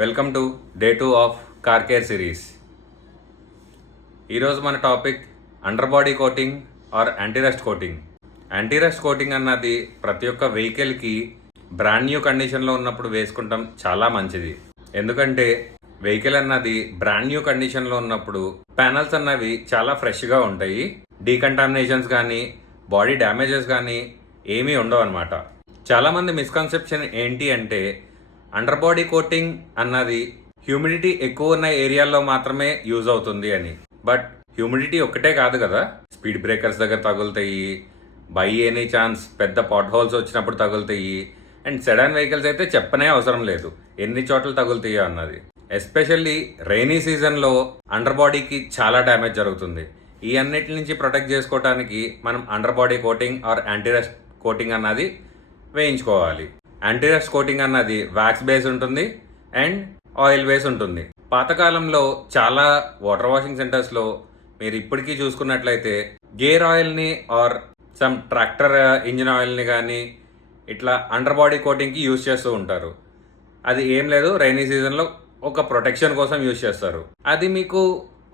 Welcome to day 2 of car care series. ఈరోజు మన topic under body coating or antirust coating. Antirust coating అన్నది ప్రతి ఒక్క వెహికల్కి బ్రాండ్ న్యూ కండిషన్లో ఉన్నప్పుడు వేసుకుంటాం చాలా మంచిది. ఎందుకంటే వెహికల్ అన్నది బ్రాండ్ న్యూ కండిషన్లో ఉన్నప్పుడు ప్యానల్స్ అన్నవి చాలా ఫ్రెష్గా ఉంటాయి. డీకంటామినేషన్స్ కానీ బాడీ డ్యామేజెస్ కానీ ఏమీ ఉండవు అనమాట. చాలామంది మిస్కన్సెప్షన్ ఏంటి అంటే అండర్ బాడీ కోటింగ్ అన్నది హ్యూమిడిటీ ఎక్కువ ఉన్న ఏరియాల్లో మాత్రమే యూజ్ అవుతుంది అని. బట్ హ్యూమిడిటీ ఒక్కటే కాదు కదా, స్పీడ్ బ్రేకర్స్ దగ్గర తగులుతాయి, బై ఎనీ ఛాన్స్ పెద్ద పాట్ హోల్స్ వచ్చినప్పుడు తగులుతాయి, అండ్ సెడాన్ వెహికల్స్ అయితే చెప్పనే అవసరం లేదు ఎన్ని చోట్ల తగులుతాయో అన్నది. ఎస్పెషల్లీ రైనీ సీజన్లో అండర్ బాడీకి చాలా డ్యామేజ్ జరుగుతుంది. ఈ అన్నిటి నుంచి ప్రొటెక్ట్ చేసుకోవడానికి మనం under body coating or antirust coating అన్నది వేయించుకోవాలి. యాంటీరస్ట్ కోటింగ్ అన్నది వ్యాక్స్ బేస్ ఉంటుంది అండ్ ఆయిల్ బేస్ ఉంటుంది. పాతకాలంలో చాలా వాటర్ వాషింగ్ సెంటర్స్లో మీరు ఇప్పటికీ చూసుకున్నట్లయితే గేర్ ఆయిల్ని ఆర్ సమ్ ట్రాక్టర్ ఇంజిన్ ఆయిల్ని కానీ ఇట్లా అండర్ బాడీ కోటింగ్కి యూజ్ చేస్తూ ఉంటారు. అది ఏం లేదు, రైనీ సీజన్లో ఒక ప్రొటెక్షన్ కోసం యూజ్ చేస్తారు. అది మీకు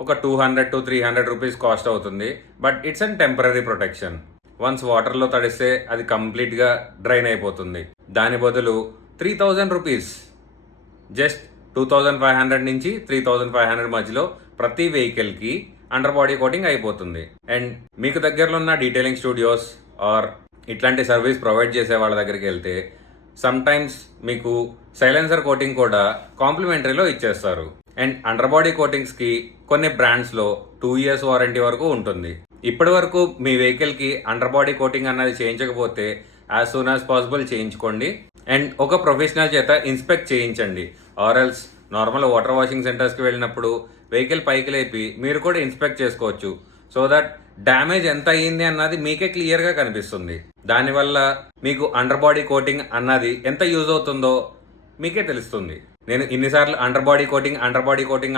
ఒక 200 to 300 రూపీస్ కాస్ట్ అవుతుంది. But it's an temporary protection. Once వాటర్లో తడిస్తే అది కంప్లీట్గా డ్రైన్ అయిపోతుంది. దాని బదులు 3000 రూపీస్, జస్ట్ 2500 నుంచి 3500 మధ్యలో ప్రతి వెహికల్కి అండర్ బాడీ కోటింగ్ అయిపోతుంది. అండ్ మీకు దగ్గరలో ఉన్న డీటెయిలింగ్ స్టూడియోస్ ఆర్ ఇట్లాంటి సర్వీస్ ప్రొవైడ్ చేసే వాళ్ళ దగ్గరికి వెళ్తే సమ్ టైమ్స్ మీకు సైలెన్సర్ కోటింగ్ కూడా కాంప్లిమెంటరీలో ఇచ్చేస్తారు. అండ్ అండర్ బాడీ కోటింగ్స్కి కొన్ని బ్రాండ్స్లో 2 years వారంటీ వరకు ఉంటుంది. ఇప్పటి వరకు మీ వెహికల్కి అండర్ బాడీ కోటింగ్ అన్నది చేయించకపోతే యాజ్ సూన్ యాజ్ పాసిబుల్ చేయించుకోండి. అండ్ ఒక ప్రొఫెషనల్ చేత ఇన్స్పెక్ట్ చేయించండి. ఆర్ఎల్స్ నార్మల్ వాటర్ వాషింగ్ సెంటర్స్కి వెళ్ళినప్పుడు వెహికల్ పైకి లేపి మీరు కూడా ఇన్స్పెక్ట్ చేసుకోవచ్చు. సో దట్ డ్యామేజ్ ఎంత అయ్యింది అన్నది మీకే క్లియర్గా కనిపిస్తుంది. దానివల్ల మీకు అండర్ బాడీ కోటింగ్ అన్నది ఎంత యూజ్ అవుతుందో మీకే తెలుస్తుంది. నేను ఇన్నిసార్లు అండర్ బాడీ కోటింగ్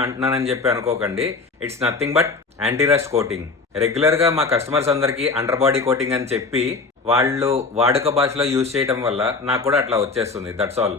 అంటున్నానని చెప్పి అనుకోకండి. It's nothing but antirust coating. రెగ్యులర్గా మా కస్టమర్స్ అందరికీ అండర్ బాడీ కోటింగ్ అని చెప్పి వాళ్ళు వాడుక భాషలో యూజ్ చేయడం వల్ల నాకు కూడా అట్లా వచ్చేస్తుంది. That's all.